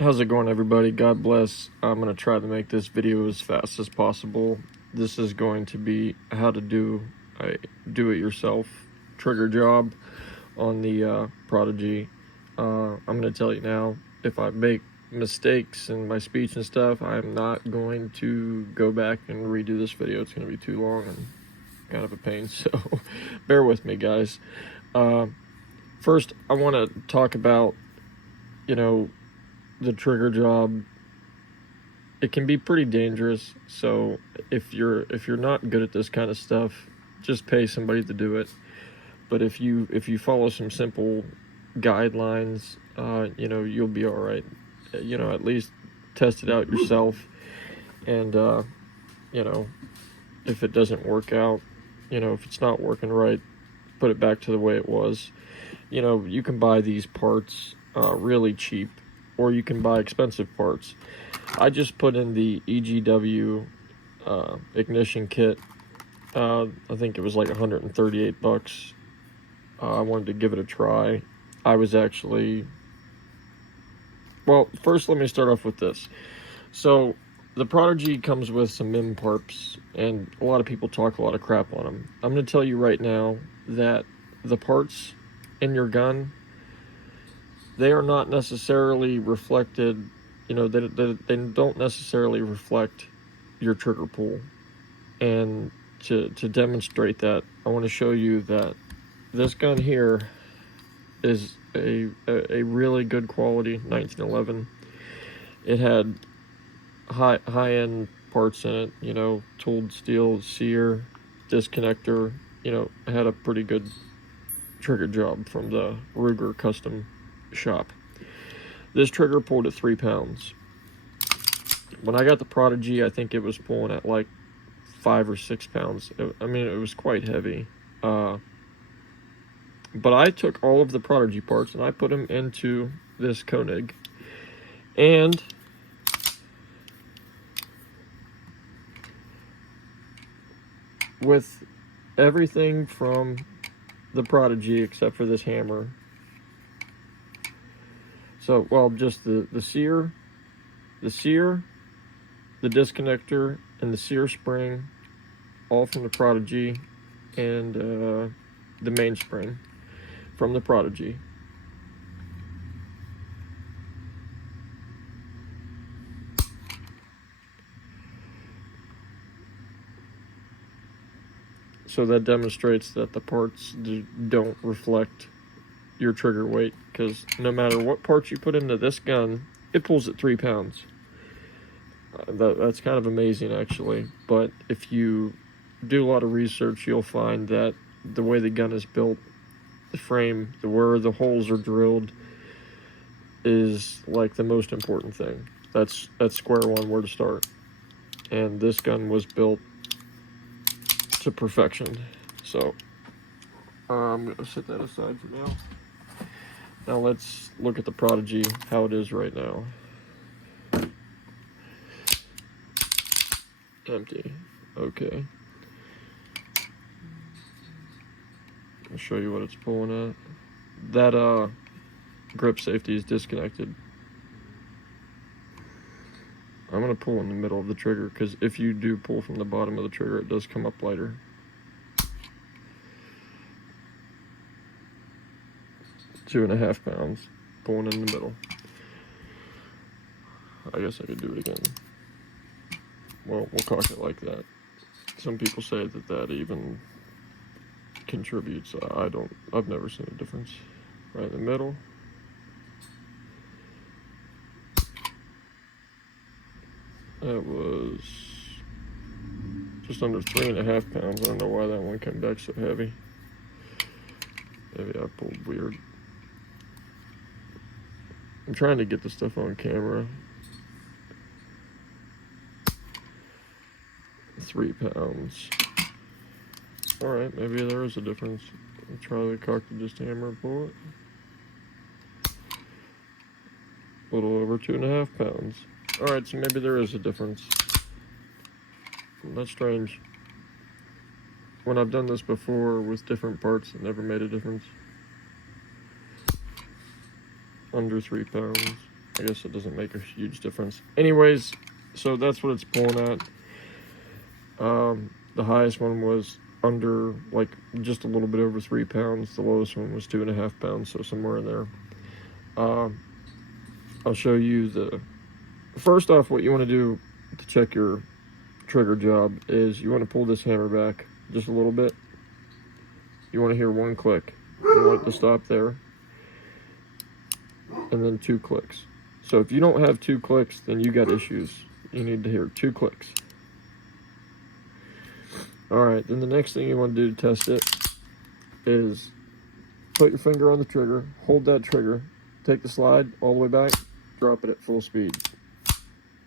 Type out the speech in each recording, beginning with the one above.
How's it going, everybody? God bless. I'm going to try to make this video as fast as possible. This is going to be how to do a do-it-yourself trigger job on the Prodigy. I'm going to tell you now, if I make mistakes in my speech and stuff, I'm not going to go back and redo this video. It's going to be too long and kind of a pain, so bear with me, guys. First, I want to talk about, the trigger job. It can be pretty dangerous, so if you're not good at this kind of stuff, just pay somebody to do it. But if you follow some simple guidelines, you'll be all right. At least test it out yourself, and if it doesn't work out, if it's not working right, put it back to the way it was. You can buy these parts really cheap, or you can buy expensive parts. I just put in the EGW ignition kit. I think it was like 138 bucks. I wanted to give it a try. I was actually... Well, first let me start off with this. So, the Prodigy comes with some MIM parts, and a lot of people talk a lot of crap on them. I'm going to tell you right now that the parts in your gun, they are not necessarily reflected, they don't necessarily reflect your trigger pull. And to demonstrate that, I want to show you that this gun here is a really good quality 1911. It had high-end parts in it, tooled steel, sear, disconnector. It had a pretty good trigger job from the Ruger custom shop. This trigger pulled at 3 pounds. When I got the Prodigy, I think it was pulling at like 5 or 6 pounds. It was quite heavy. But I took all of the Prodigy parts and I put them into this Koenig. And with everything from the Prodigy except for this hammer. So, well, just the sear, the disconnector, and the sear spring, all from the Prodigy, and the mainspring from the Prodigy. So that demonstrates that the parts don't reflect your trigger weight, because no matter what parts you put into this gun, it pulls at 3 pounds. That's kind of amazing, actually. But if you do a lot of research, you'll find that the way the gun is built, the frame, where the holes are drilled, is like the most important thing. That's square one, where to start. And this gun was built to perfection. So I'm gonna set that aside for now. Now let's look at the Prodigy, how it is right now. Empty. Okay. I'll show you what it's pulling at. That grip safety is disconnected. I'm going to pull in the middle of the trigger, because if you do pull from the bottom of the trigger, it does come up lighter. $2.5 pounds, pulling in the middle. I guess I could do it again. Well, we'll cock it like that. Some people say that even contributes. I've never seen a difference. Right in the middle. That was just under 3.5 pounds. I don't know why that one came back so heavy. Maybe I pulled weird. I'm trying to get the stuff on camera. 3 pounds. Alright, maybe there is a difference. I'll try the cock to just hammer and pull it. A little over 2.5 pounds. Alright, so maybe there is a difference. That's strange. When I've done this before with different parts, it never made a difference. Under 3 pounds. I guess it doesn't make a huge difference. Anyways, so that's what it's pulling at. The highest one was under, like, just a little bit over 3 pounds. The lowest one was 2.5 pounds, so somewhere in there. I'll show you the... First off, what you want to do to check your trigger job is you want to pull this hammer back just a little bit. You want to hear 1 click. You want it to stop there. And then 2 clicks. So if you don't have 2 clicks, then you got issues. You need to hear 2 clicks. Alright, then the next thing you want to do to test it is put your finger on the trigger, hold that trigger, take the slide all the way back, drop it at full speed.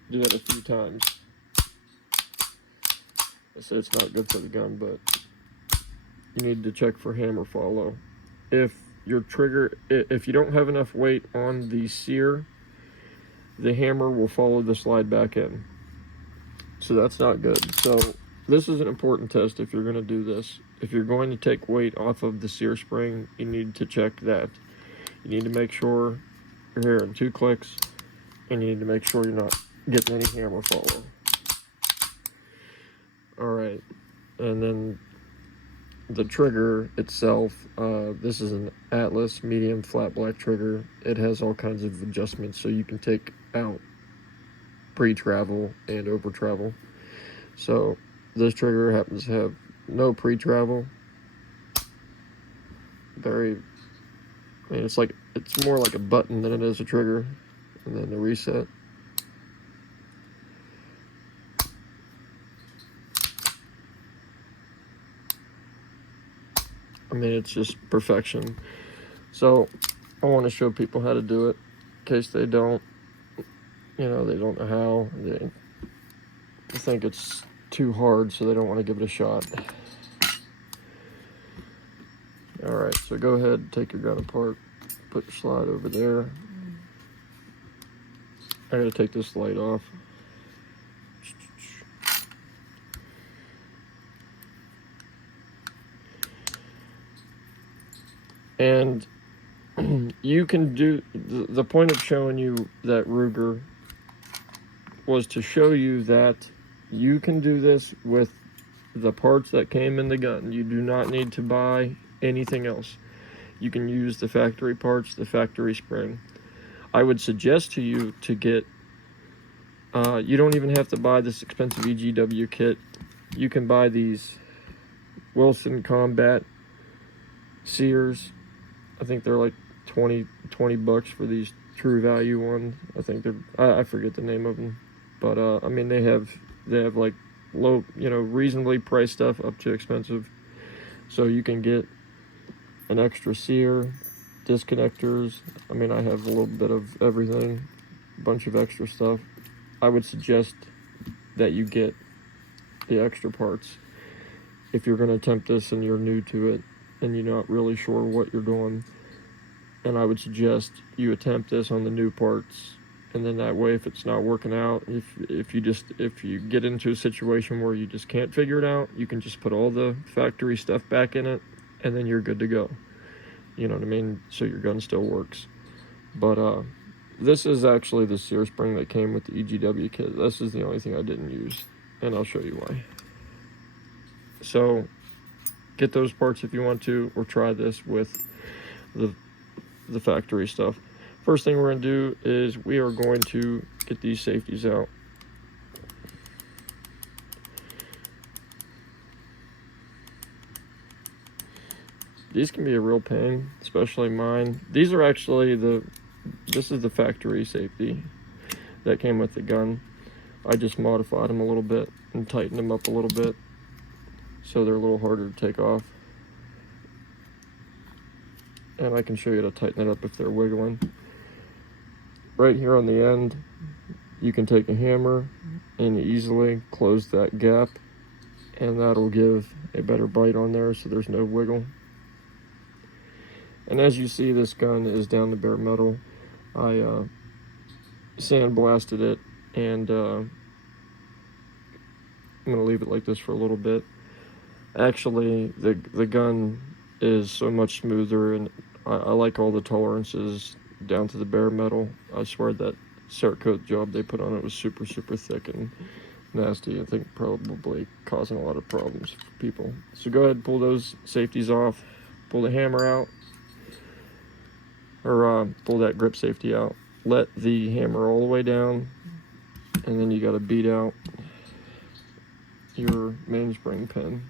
Do that a few times. I say it's not good for the gun, but you need to check for hammer follow. If your trigger, if you don't have enough weight on the sear, the hammer will follow the slide back in. So that's not good. So this is an important test if you're going to do this. If you're going to take weight off of the sear spring, you need to check that. You need to make sure you're hearing 2 clicks, and you need to make sure you're not getting any hammer follow. Alright, and then the trigger itself, this is an Atlas medium flat black trigger. It has all kinds of adjustments, so you can take out pre-travel and over-travel. So this trigger happens to have no pre-travel. I mean, it's more like a button than it is a trigger. And then the reset. I mean, it's just perfection. So I want to show people how to do it in case they don't, they don't know how. They think it's too hard, so they don't want to give it a shot. Alright, so go ahead and take your gun apart, put your slide over there. I gotta take this light off. And you can do, the point of showing you that Ruger was to show you that you can do this with the parts that came in the gun. You do not need to buy anything else. You can use the factory parts, the factory spring. I would suggest to you to get, you don't even have to buy this expensive EGW kit. You can buy these Wilson Combat sears. I think they're like 20 bucks for these True Value ones. I think they're, I forget the name of them. But, I mean, they have like low, reasonably priced stuff up to expensive. So you can get an extra sear, disconnectors. I mean, I have a little bit of everything, a bunch of extra stuff. I would suggest that you get the extra parts if you're going to attempt this and you're new to it and you're not really sure what you're doing. And I would suggest you attempt this on the new parts, and then that way, if it's not working out, if you get into a situation where you just can't figure it out, you can just put all the factory stuff back in it, and then you're good to go. You know what I mean? So your gun still works. But this is actually the sear spring that came with the EGW kit. This is the only thing I didn't use, and I'll show you why. So get those parts if you want to, or try this with the factory stuff. First thing we're going to do is we are going to get these safeties out. These can be a real pain, especially mine. These are actually this is the factory safety that came with the gun. I just modified them a little bit and tightened them up a little bit so they're a little harder to take off. And I can show you how to tighten it up if they're wiggling. Right here on the end, you can take a hammer and easily close that gap, and that'll give a better bite on there so there's no wiggle. And as you see, this gun is down to bare metal. I sandblasted it, and I'm going to leave it like this for a little bit. Actually, the gun is so much smoother, and I like all the tolerances down to the bare metal. I swear that Cerakote job they put on it was super thick and nasty. I think probably causing a lot of problems for people. So go ahead and pull those safeties off, pull the hammer out, or pull that grip safety out. Let the hammer all the way down, and then you got to beat out your mainspring pin.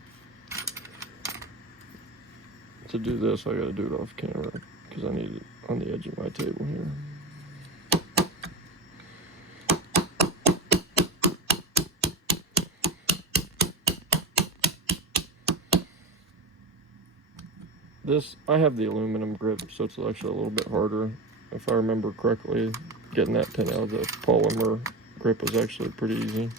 To do this, I got to do it off camera because I need it on the edge of my table here. This, I have the aluminum grip, so it's actually a little bit harder. If I remember correctly, getting that pin out of the polymer grip was actually pretty easy.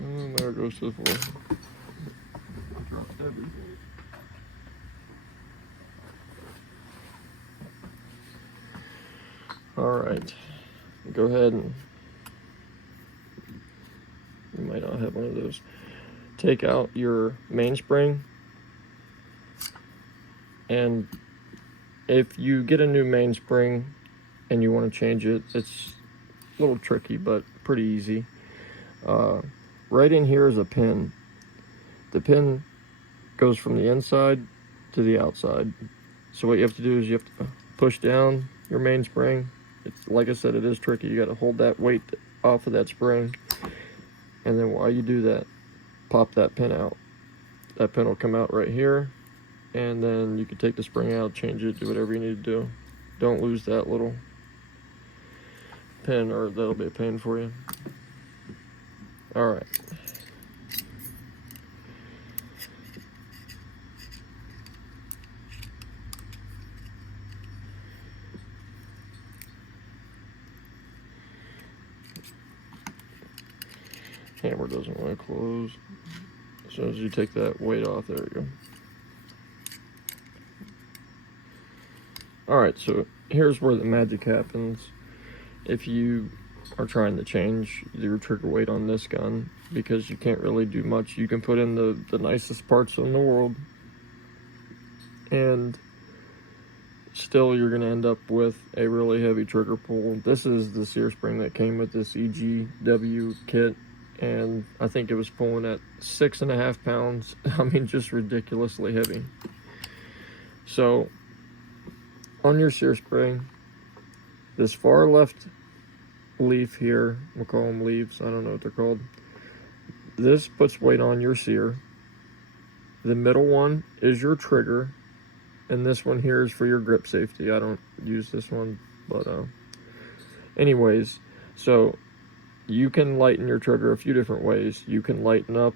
And there it goes to the floor. Dropped everything. Alright, go ahead and, you might not have one of those. Take out your mainspring, and if you get a new mainspring and you want to change it, it's a little tricky but pretty easy. Right in here is a pin. The pin goes from the inside to the outside. So what you have to do is you have to push down your mainspring. It's, like I said, it is tricky. You got to hold that weight off of that spring, and then while you do that, pop that pin out. That pin will come out right here, and then you can take the spring out, change it, do whatever you need to do. Don't lose that little pin, or that'll be a pain for you. Alright. Hammer doesn't want to close. As soon as you take that weight off, there you go. Alright, so here's where the magic happens. If you are trying to change your trigger weight on this gun, because you can't really do much, you can put in the nicest parts in the world, and still you're going to end up with a really heavy trigger pull. This is the sear spring that came with this EGW kit, and I think it was pulling at 6.5 pounds. I mean, just ridiculously heavy. So on your sear spring, this far left leaf here, we'll call them leaves, I don't know what they're called, this puts weight on your sear. The middle one is your trigger, and this one here is for your grip safety. I don't use this one, but anyways, so you can lighten your trigger a few different ways. You can lighten up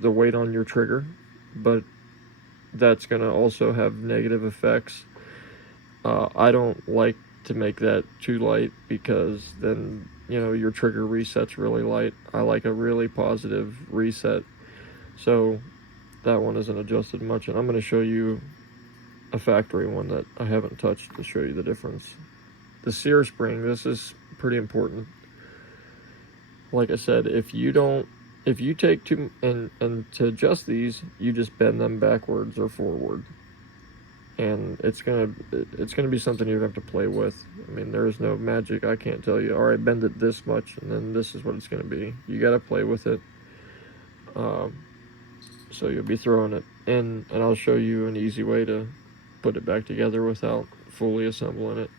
the weight on your trigger, but that's going to also have negative effects. I don't like to make that too light, because then, you know, your trigger resets really light. I like a really positive reset, so that one isn't adjusted much. And I'm going to show you a factory one that I haven't touched to show you the difference. The sear spring, this is pretty important. Like I said, if you take two, and to adjust these, you just bend them backwards or forward, and it's gonna be something you're gonna have to play with. I mean, there is no magic. I can't tell you, all right, bend it this much and then this is what it's gonna be. You gotta play with it. So you'll be throwing it in, and I'll show you an easy way to put it back together without fully assembling it.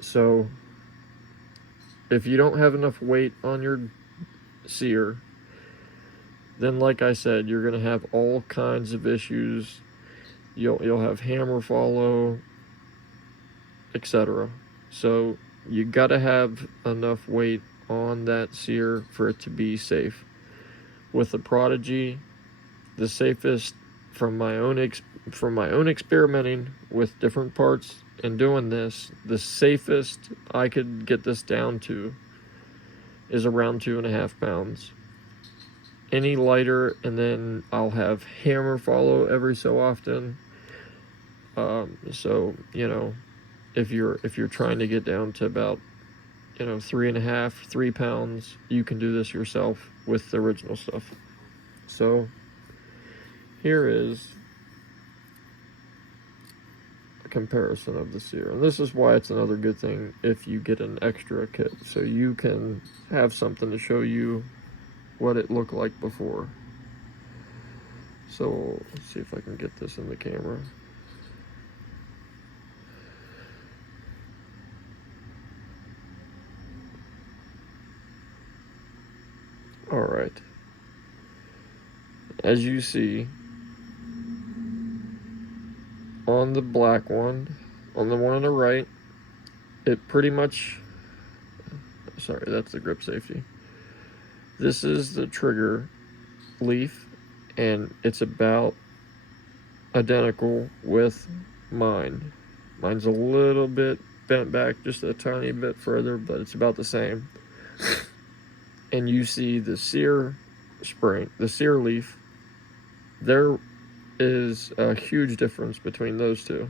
So if you don't have enough weight on your sear, then like I said, you're gonna have all kinds of issues. You'll have hammer follow, etc. So you gotta have enough weight on that sear for it to be safe. With the Prodigy, the safest, from my own experimenting with different parts and doing this, the safest I could get this down to is around 2.5 pounds. Any lighter, and then I'll have hammer follow every so often. So, you know, if you're trying to get down to about, you know, 3 pounds, you can do this yourself with the original stuff. So here is a comparison of the sear. And this is why it's another good thing if you get an extra kit, so you can have something to show you what it looked like before. So let's see if I can get this in the camera. All right. As you see, on the black one, on the one on the right, it pretty much, sorry, that's the grip safety. This is the trigger leaf, and it's about identical with mine. Mine's a little bit bent back, just a tiny bit further, but it's about the same. And you see the sear spring, the sear leaf, there is a huge difference between those two.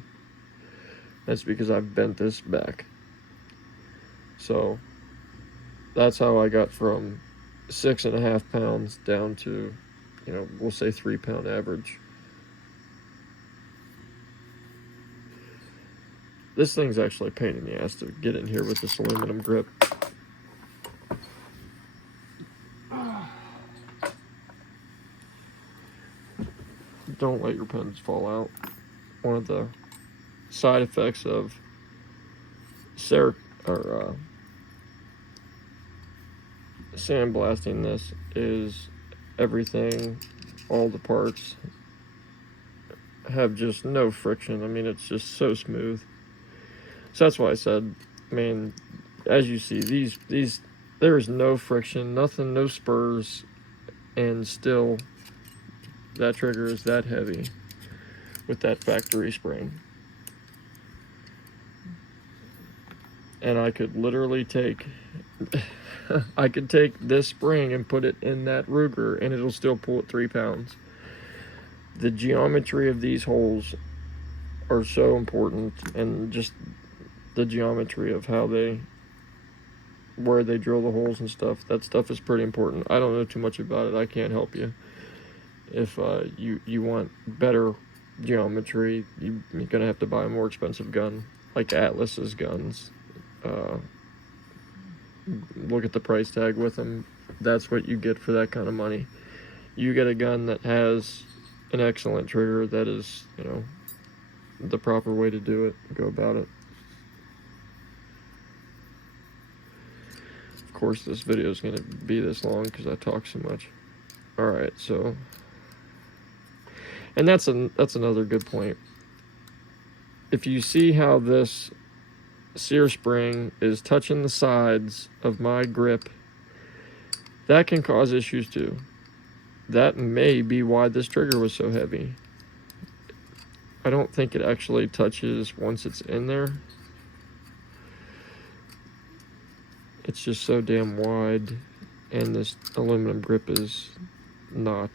That's because I've bent this back. So that's how I got from 6.5 pounds down to, you know, we'll say 3 pound average. This thing's actually a pain in the ass to get in here with this aluminum grip. Don't let your pens fall out. One of the side effects of sandblasting this is everything, all the parts have just no friction. I mean, it's just so smooth. So that's why I said, man, as you see, these there is no friction, nothing, no spurs, and still that trigger is that heavy with that factory spring. And I could literally take I could take this spring and put it in that Ruger and it'll still pull at 3 pounds. The geometry of these holes are so important, and just the geometry of how where they drill the holes and stuff. That stuff is pretty important. I don't know too much about it. I can't help you. If you want better geometry, you're gonna have to buy a more expensive gun, like Atlas's guns. Look at the price tag with them. That's what you get for that kind of money. You get a gun that has an excellent trigger, that is, you know, the proper way to do it, go about it. Of course, this video is going to be this long because I talk so much. All right, so, and that's another good point. If you see how this sear spring is touching the sides of my grip, that can cause issues too. That may be why this trigger was so heavy. I don't think it actually touches once it's in there. It's just so damn wide, and this aluminum grip is not.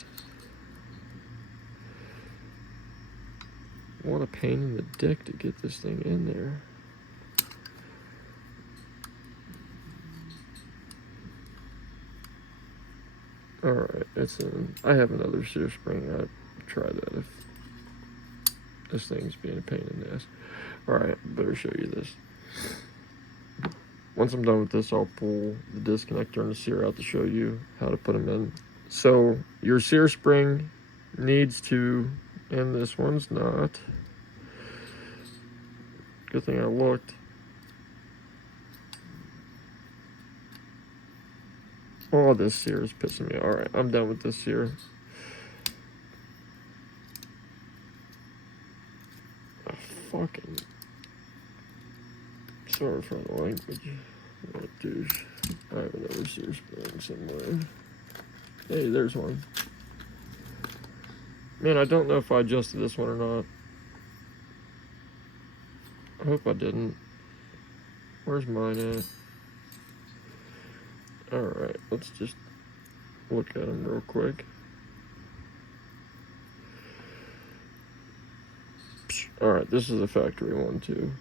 What a pain in the dick to get this thing in there. Alright, I have another sear spring. I'll try that if this thing's being a pain in the ass. Alright, better show you this. Once I'm done with this, I'll pull the disconnector and the sear out to show you how to put them in. So, your sear spring needs to, and this one's not. Good thing I looked. Oh, this sear is pissing me. Alright, I'm done with this sear. Fucking. Sorry for the language. What a douche. I have another sear spring somewhere. Hey, there's one. Man, I don't know if I adjusted this one or not. I hope I didn't. Where's mine at? Alright, let's just look at them real quick. Alright, this is a factory one too.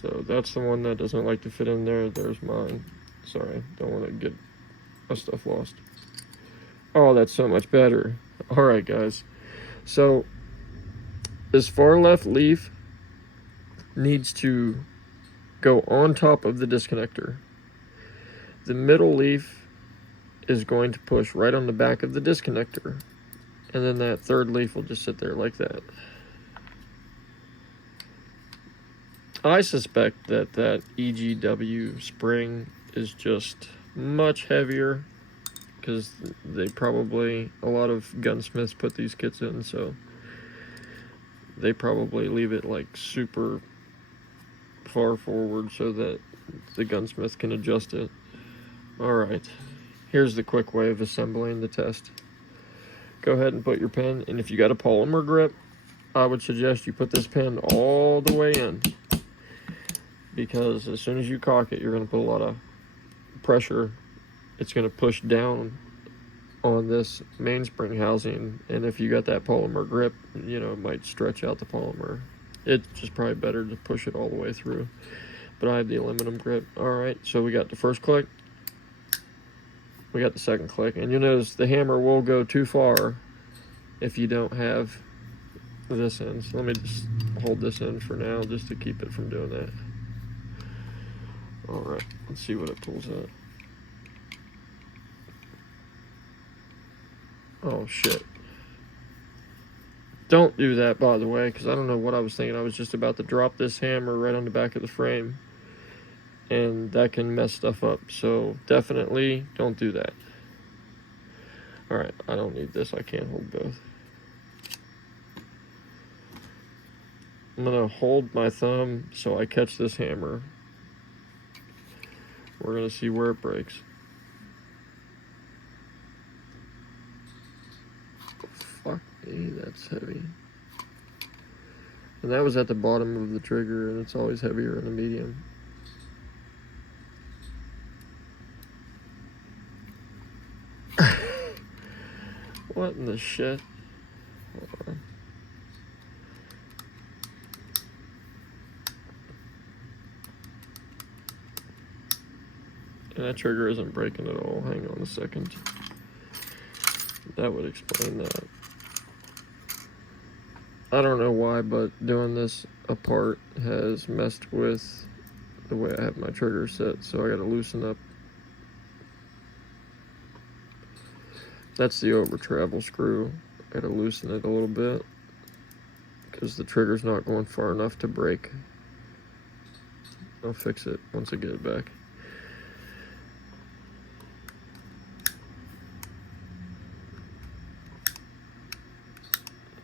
So that's the one that doesn't like to fit in there. There's mine. Sorry, don't want to get my stuff lost. Oh, that's so much better. Alright, guys. So this far left leaf needs to go on top of the disconnector. The middle leaf is going to push right on the back of the disconnector, and then that third leaf will just sit there like that. I suspect that that EGW spring is just much heavier, because they probably, a lot of gunsmiths put these kits in, so they probably leave it like super far forward so that the gunsmith can adjust it. Alright, here's the quick way of assembling the test. Go ahead and put your pin, and if you got a polymer grip, I would suggest you put this pin all the way in, because as soon as you cock it, you're going to put a lot of pressure. It's going to push down on this mainspring housing, and if you got that polymer grip, you know, it might stretch out the polymer. It's just probably better to push it all the way through, but I have the aluminum grip. Alright, so we got the first click, we got the second click, and you'll notice the hammer will go too far if you don't have this in. So let me just hold this in for now just to keep it from doing that. Alright, let's see what it pulls out. Oh shit. Don't do that, by the way, because I don't know what I was thinking. I was just about to drop this hammer right on the back of the frame, and that can mess stuff up. So definitely don't do that. Alright, I don't need this. I can't hold both. I'm going to hold my thumb so I catch this hammer. We're going to see where it breaks. Fuck me, that's heavy. And that was at the bottom of the trigger, and it's always heavier in the medium. What in the shit? Hold on. And that trigger isn't breaking at all. Hang on a second. That would explain that. I don't know why, but doing this apart has messed with the way I have my trigger set, so I gotta loosen up. That's the over travel screw. I gotta loosen it a little bit because the trigger's not going far enough to break. I'll fix it once I get it back.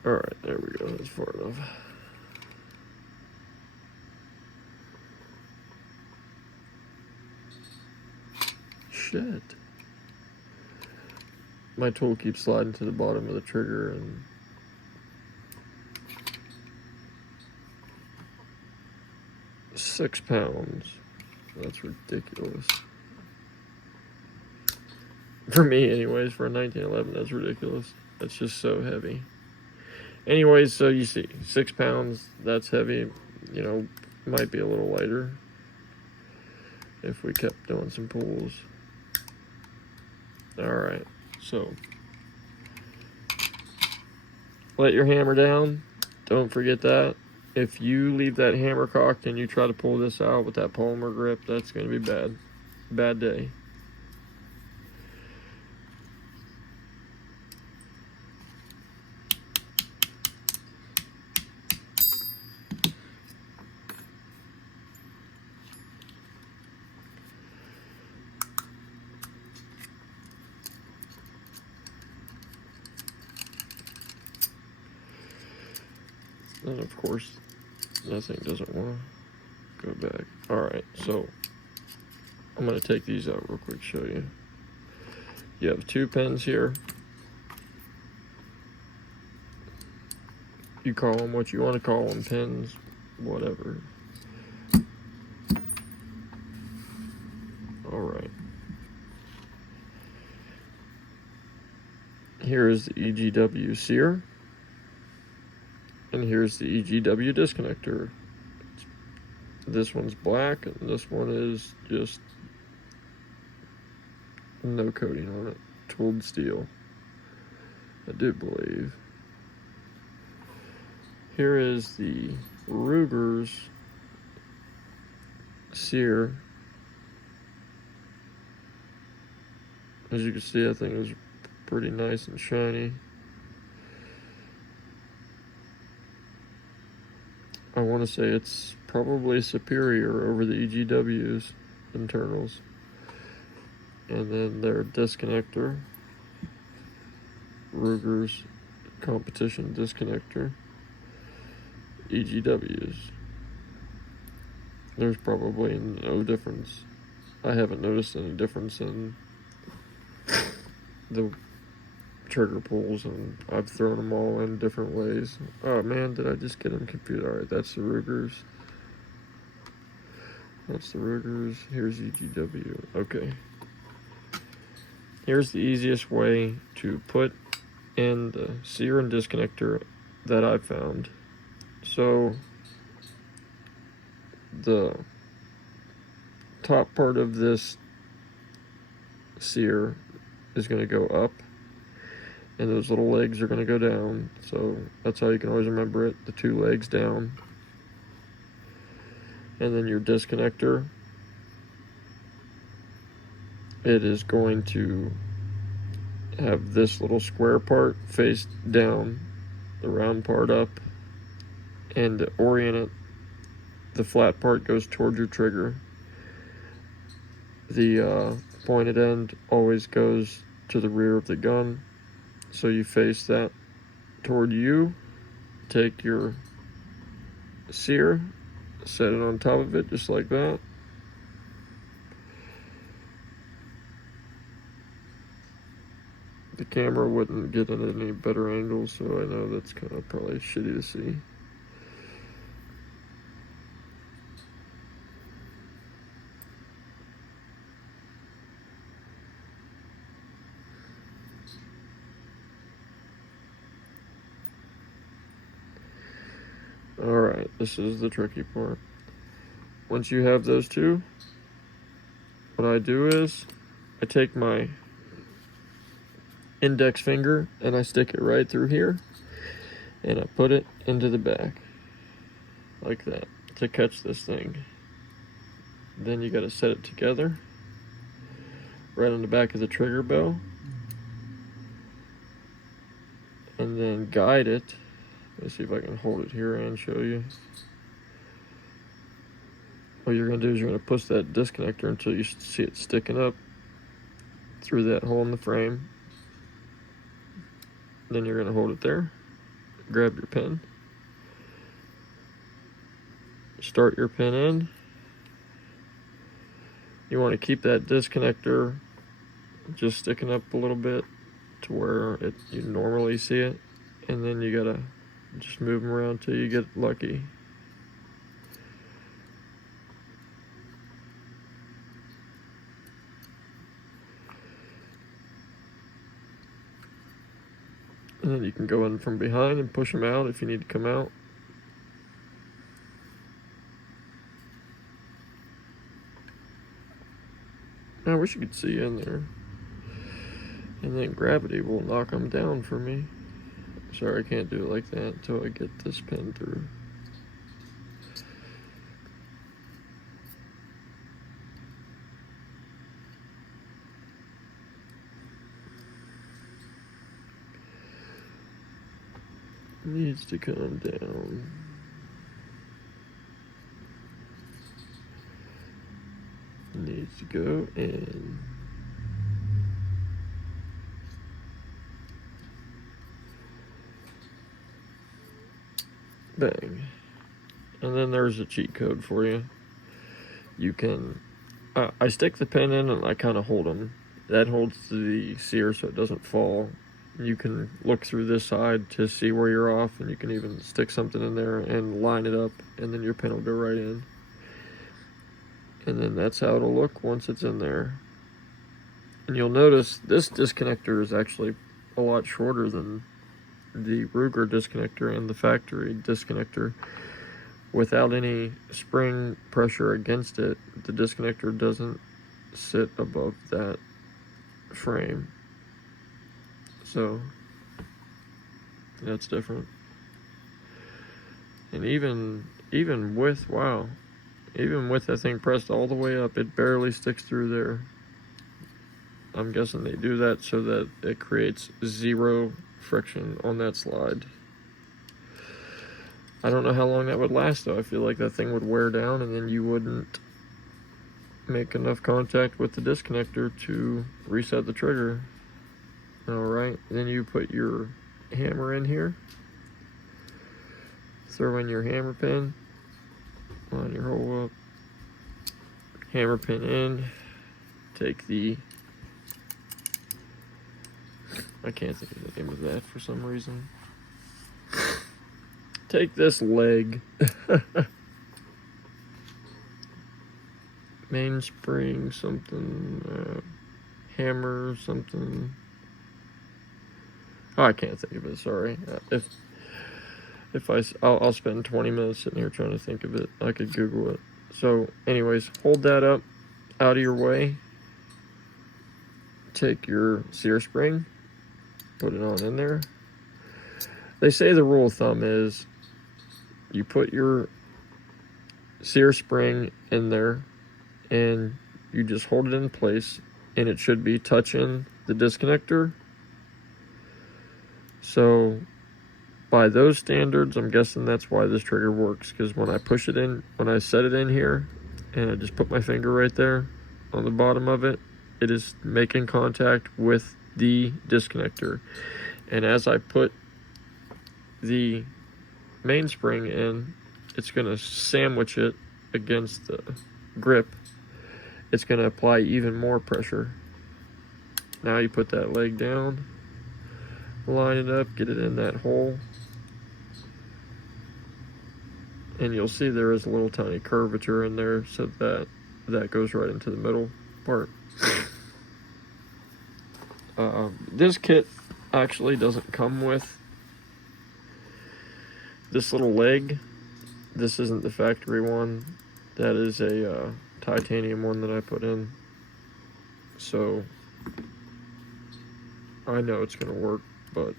Alright, there we go. That's far enough. Shit. My tool keeps sliding to the bottom of the trigger, and £6. That's ridiculous. For me, anyways, for a 1911, that's ridiculous. That's just so heavy. Anyways, so you see, £6, that's heavy. You know, might be a little lighter if we kept doing some pulls. Alright, so let your hammer down. Don't forget that. If you leave that hammer cocked and you try to pull this out with that polymer grip, that's going to be bad. Bad day. And of course, that thing doesn't want to go back. Alright, so I'm going to take these out real quick, show you. You have two pins here. You call them what you want to call them, pins, whatever. Alright. Here is the EGW sear. And here's the EGW disconnector. This one's black, and this one is just no coating on it. Tooled steel, I do believe. here is the Ruger's sear. As you can see, I think it was pretty nice and shiny. I want to say it's probably superior over the EGW's internals. And then their disconnector, Ruger's competition disconnector, EGW's. There's probably no difference. I haven't noticed any difference in the trigger pulls, and I've thrown them all in different ways. Oh man, did I just get them confused? Alright, that's the Ruger's. That's the Ruger's. Here's EGW. Okay. Here's the easiest way to put in the sear and disconnector that I found. So the top part of this sear is going to go up, and those little legs are going to go down. So that's how you can always remember it, the two legs down. And then your disconnector, it is going to have this little square part face down, the round part up, and to orient it, the flat part goes toward your trigger. The pointed end always goes to the rear of the gun, so you face that toward you. Take your sear, set it on top of it just like that. The camera wouldn't get at any better angles, so I know that's kind of probably shitty to see. Alright, this is the tricky part. Once you have those two, what I do is I take my index finger and I stick it right through here, and I put it into the back like that to catch this thing. Then you got to set it together right on the back of the trigger bell, and then guide it. Let's see if I can hold it here and show you. What you're going to do is you're going to push that disconnector until you see it sticking up through that hole in the frame. Then you're going to hold it there, grab your pin, start your pin in. You want to keep that disconnector just sticking up a little bit to where you normally see it, and then you got to just move them around till you get lucky. And then you can go in from behind and push them out if you need to come out. I wish you could see in there. And then gravity will knock them down for me. Sorry, I can't do it like that until I get this pin through. Needs to come down. Needs to go in. Bang. And then there's a cheat code for you. You can, I stick the pin in and I kind of hold them. That holds the sear so it doesn't fall. You can look through this side to see where you're off, and you can even stick something in there and line it up, and then your pin will go right in. And then that's how it'll look once it's in there. And you'll notice this disconnector is actually a lot shorter than the Ruger disconnector and the factory disconnector. Without any spring pressure against it, the disconnector doesn't sit above that frame. So that's different. And even with, wow, even with that thing pressed all the way up, it barely sticks through there. I'm guessing they do that so that it creates zero friction on that slide. I don't know how long that would last though. I feel like that thing would wear down and then you wouldn't make enough contact with the disconnector to reset the trigger. Alright, then you put your hammer in here. Throw in your hammer pin. Line your hole up. Hammer pin in. Take the... I can't think of the name of that for some reason. Take this leg. Mainspring something. Hammer something. Oh, I can't think of it, sorry. I'll spend 20 minutes sitting here trying to think of it. I could Google it. So, anyways, hold that up out of your way. Take your sear spring, put it on in there. They say the rule of thumb is you put your sear spring in there and you just hold it in place, and it should be touching the disconnector. So by those standards, I'm guessing that's why this trigger works, because when I push it in, when I set it in here and I just put my finger right there on the bottom of it, it is making contact with the disconnector. And as I put the mainspring in, it's going to sandwich it against the grip. It's going to apply even more pressure. Now you put that leg down, line it up, get it in that hole, and you'll see there is a little tiny curvature in there, so that goes right into the middle part. This kit actually doesn't come with this little leg. This isn't the factory one. That is a titanium one that I put in. So I know it's going to work, but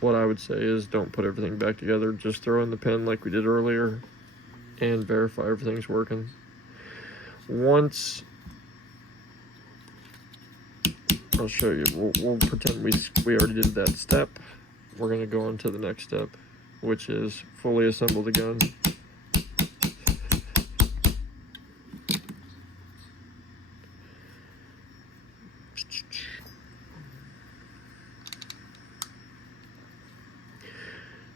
what I would say is don't put everything back together. Just throw in the pin like we did earlier and verify everything's working. Once, I'll show you. We'll pretend we already did that step. We're going to go on to the next step, which is fully assemble the gun.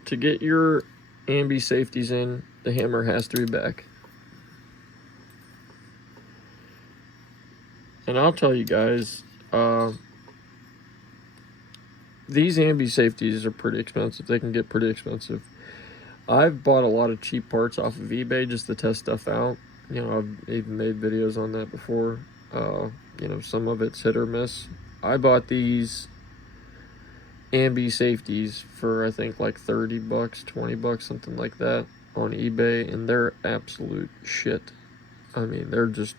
To get your ambi safeties in, the hammer has to be back. And I'll tell you guys, these ambi safeties are pretty expensive. They can get pretty expensive. I've bought a lot of cheap parts off of eBay just to test stuff out. You know, I've even made videos on that before. You know, some of it's hit or miss. I bought these ambi safeties for I think like 30 bucks, 20 bucks, something like that on eBay, and they're absolute shit. I mean, they're just,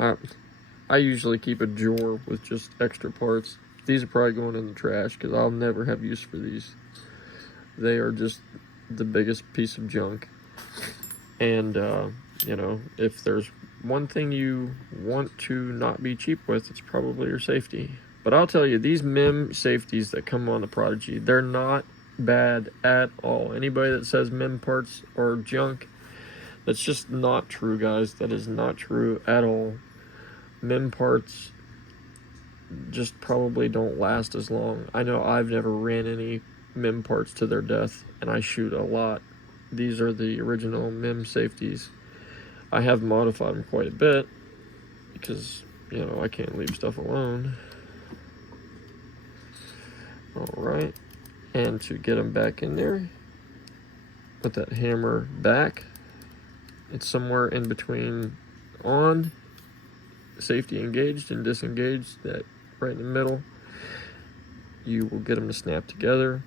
I usually keep a drawer with just extra parts. These are probably going in the trash because I'll never have use for these. They are just the biggest piece of junk. And you know, if there's one thing you want to not be cheap with, it's probably your safety. But I'll tell you, these MIM safeties that come on the Prodigy, they're not bad at all. Anybody that says MIM parts are junk, that's just not true, guys. That is not true at all. MIM parts just probably don't last as long. I know I've never ran any MIM parts to their death, and I shoot a lot. These are the original MIM safeties. I have modified them quite a bit because, you know, I can't leave stuff alone. Alright, and to get them back in there, put that hammer back. It's somewhere in between on, safety engaged, and disengaged, that right in the middle. You will get them to snap together,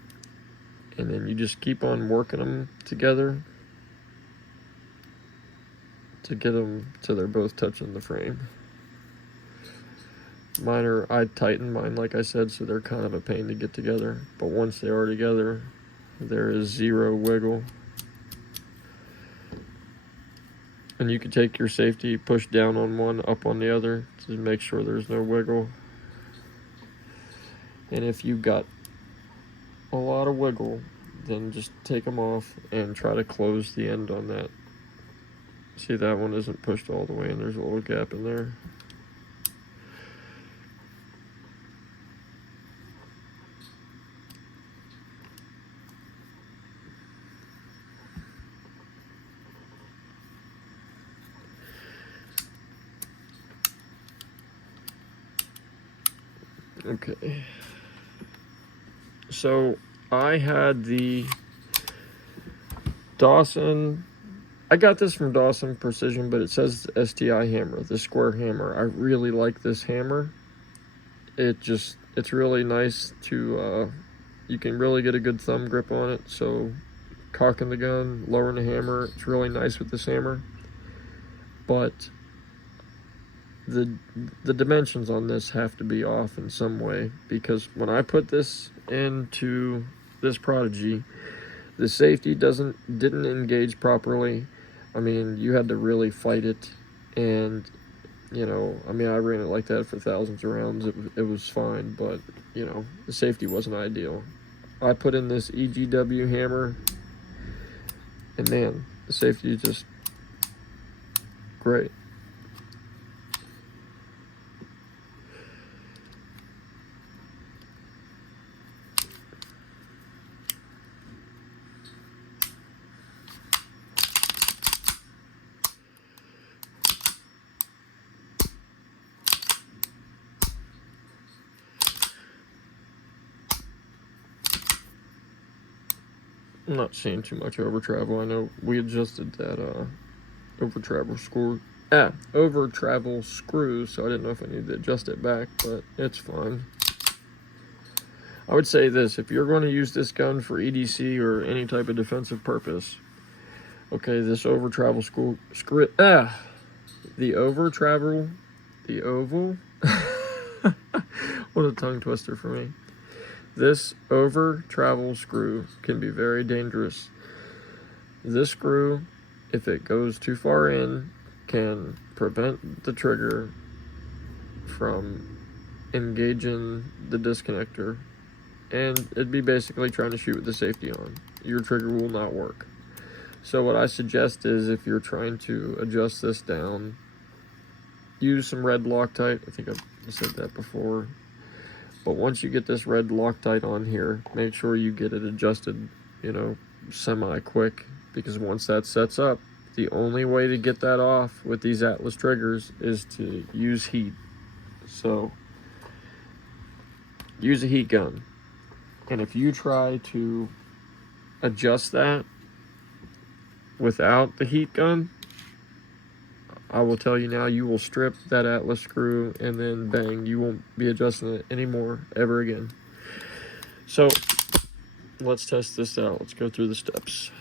and then you just keep on working them together to get them so they're both touching the frame. I tighten mine, like I said, so they're kind of a pain to get together. But once they are together, there is zero wiggle. And you can take your safety, push down on one, up on the other to make sure there's no wiggle. And if you've got a lot of wiggle, then just take them off and try to close the end on that. See, that one isn't pushed all the way and there's a little gap in there. Okay. So I had the Dawson, I got this from Dawson Precision, but it says STI hammer, the square hammer. I really like this hammer. It's really nice to, you can really get a good thumb grip on it. So cocking the gun, lowering the hammer, it's really nice with this hammer. But the dimensions on this have to be off in some way, because when I put this into this Prodigy, the safety didn't engage properly. I mean, you had to really fight it, and you know, I mean, I ran it like that for thousands of rounds. It was fine, but you know, the safety wasn't ideal. I put in this EGW hammer, and man, the safety is just great. I'm not seeing too much over travel. I know we adjusted that over travel screw, so I didn't know if I needed to adjust it back, but it's fine. I would say this: if you're going to use this gun for EDC or any type of defensive purpose, okay, this over travel the oval. What a tongue twister for me. This over travel screw can be very dangerous. This screw, if it goes too far in, can prevent the trigger from engaging the disconnector, and it'd be basically trying to shoot with the safety on. Your trigger will not work. So what I suggest is, if you're trying to adjust this down, use some red Loctite. I think I've said that before. But once you get this red Loctite on here, make sure you get it adjusted, you know, semi-quick, because once that sets up, the only way to get that off with these Atlas triggers is to use heat. So use a heat gun. And if you try to adjust that without the heat gun, I will tell you now, you will strip that Atlas screw, and then bang, you won't be adjusting it anymore ever again. So let's test this out. Let's go through the steps.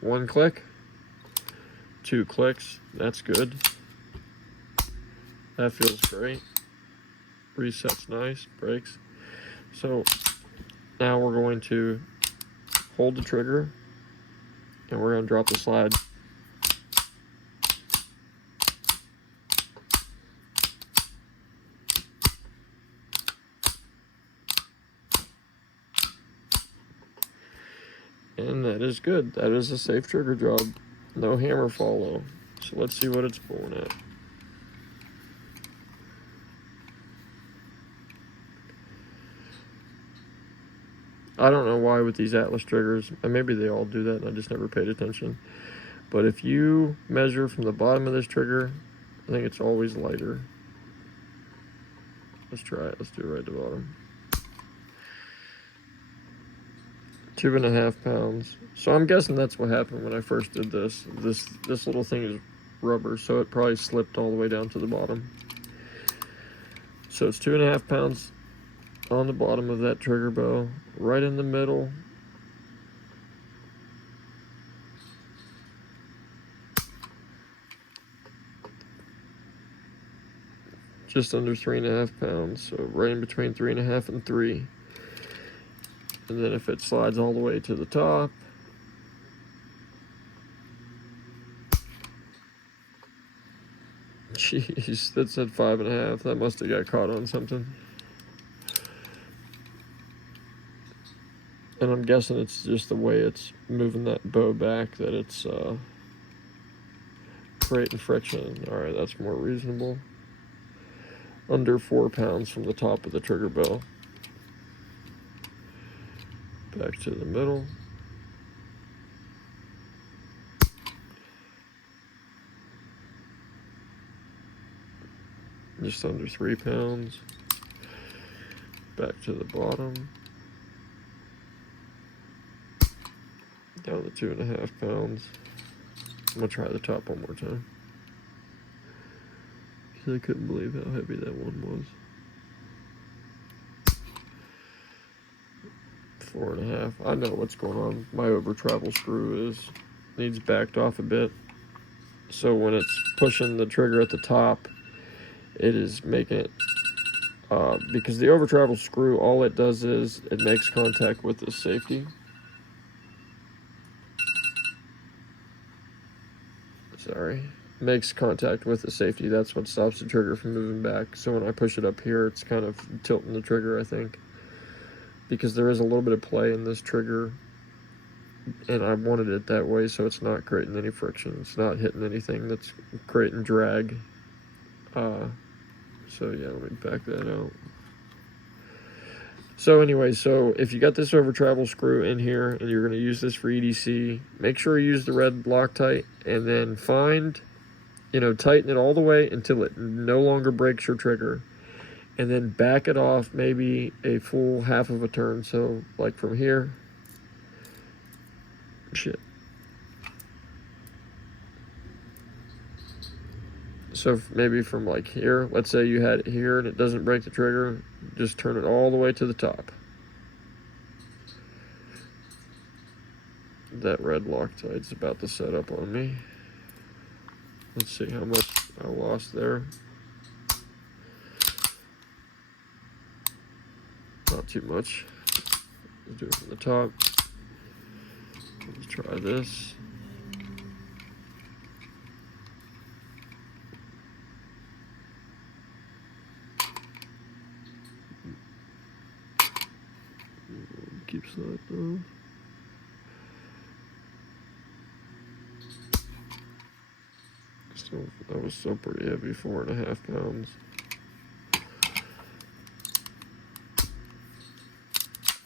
1 click, 2 clicks, that's good. That feels great. Resets nice, breaks. So now we're going to hold the trigger, and we're going to drop the slide. And that is good. That is a safe trigger job. No hammer follow. So let's see what it's pulling at. I don't know why with these Atlas triggers, and maybe they all do that and I just never paid attention. But if you measure from the bottom of this trigger, I think it's always lighter. Let's try it. Let's do it right at the bottom. 2.5 pounds. So I'm guessing that's what happened when I first did this. This little thing is rubber, so it probably slipped all the way down to the bottom. So it's 2.5 pounds on the bottom of that trigger bow, right in the middle. Just under 3.5 pounds, so right in between 3.5 and 3. And then if it slides all the way to the top, Jeez, that said 5.5. That must have got caught on something. And I'm guessing it's just the way it's moving that bow back that it's creating friction. Alright, that's more reasonable. Under 4 pounds from the top of the trigger bow. Back to the middle. Just under 3 pounds. Back to the bottom. Down to 2.5 pounds. I'm gonna try the top one more time. Because I couldn't believe how heavy that one was. 4.5. I know what's going on. My over travel screw needs backed off a bit. So when it's pushing the trigger at the top, it is making it, because the over travel screw, all it does is it makes contact with the safety. Sorry. Makes contact with the safety. That's what stops the trigger from moving back. So when I push it up here, it's kind of tilting the trigger, I think. Because there is a little bit of play in this trigger, and I wanted it that way so it's not creating any friction. It's not hitting anything that's creating drag. So yeah, let me back that out. So anyway, so if you got this over travel screw in here and you're going to use this for EDC, make sure you use the red Loctite, and then tighten it all the way until it no longer breaks your trigger. And then back it off maybe a full half of a turn. So like from here. So maybe from like here, let's say you had it here and it doesn't break the trigger, just turn it all the way to the top. That red Loctite's about to set up on me. Let's see how much I lost there. Not too much. Let's do it from the top. Let's try this. Keeps that though. Still, that was still pretty heavy, 4.5 pounds.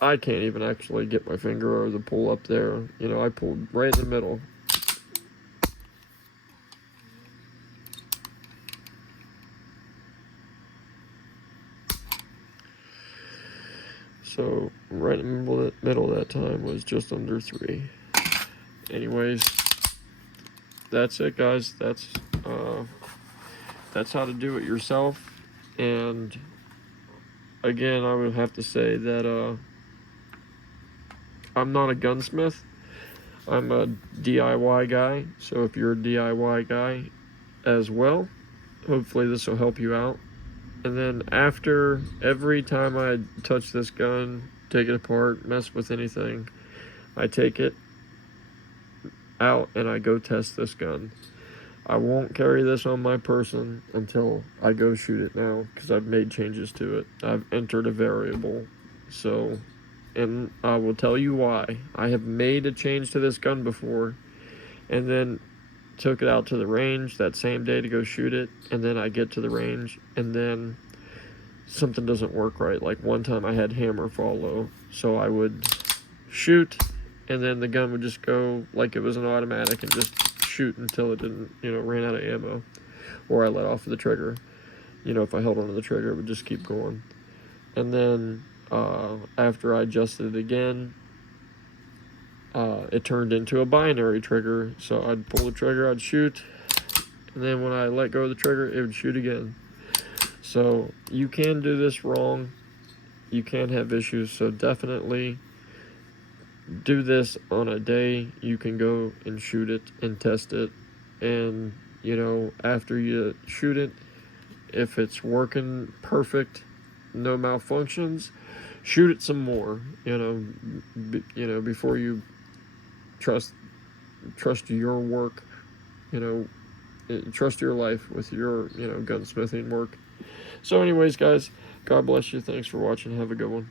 I can't even actually get my finger over the pull up there. I pulled right in the middle. So right in the middle of that time was just under 3. Anyways, that's it, guys. That's how to do it yourself. And again, I would have to say that I'm not a gunsmith. I'm a DIY guy. So if you're a DIY guy as well, hopefully this will help you out. And then after every time I touch this gun, take it apart, mess with anything, I take it out and I go test this gun. I won't carry this on my person until I go shoot it now, because I've made changes to it. I've entered a variable. So, and I will tell you why. I have made a change to this gun before, and then took it out to the range that same day to go shoot it, and then I get to the range, and then something doesn't work right. Like one time I had hammer fall low, so I would shoot, and then the gun would just go like it was an automatic and just shoot until it didn't, ran out of ammo, or I let off of the trigger. If I held onto the trigger, it would just keep going. And then after I adjusted it again, it turned into a binary trigger. So I'd pull the trigger, I'd shoot, and then when I let go of the trigger, it would shoot again. So you can do this wrong. You can have issues. So definitely do this on a day you can go and shoot it and test it. And, after you shoot it, if it's working perfect, no malfunctions, shoot it some more, before you trust your work, trust your life with your, gunsmithing work. So anyways, guys, God bless you. Thanks for watching. Have a good one.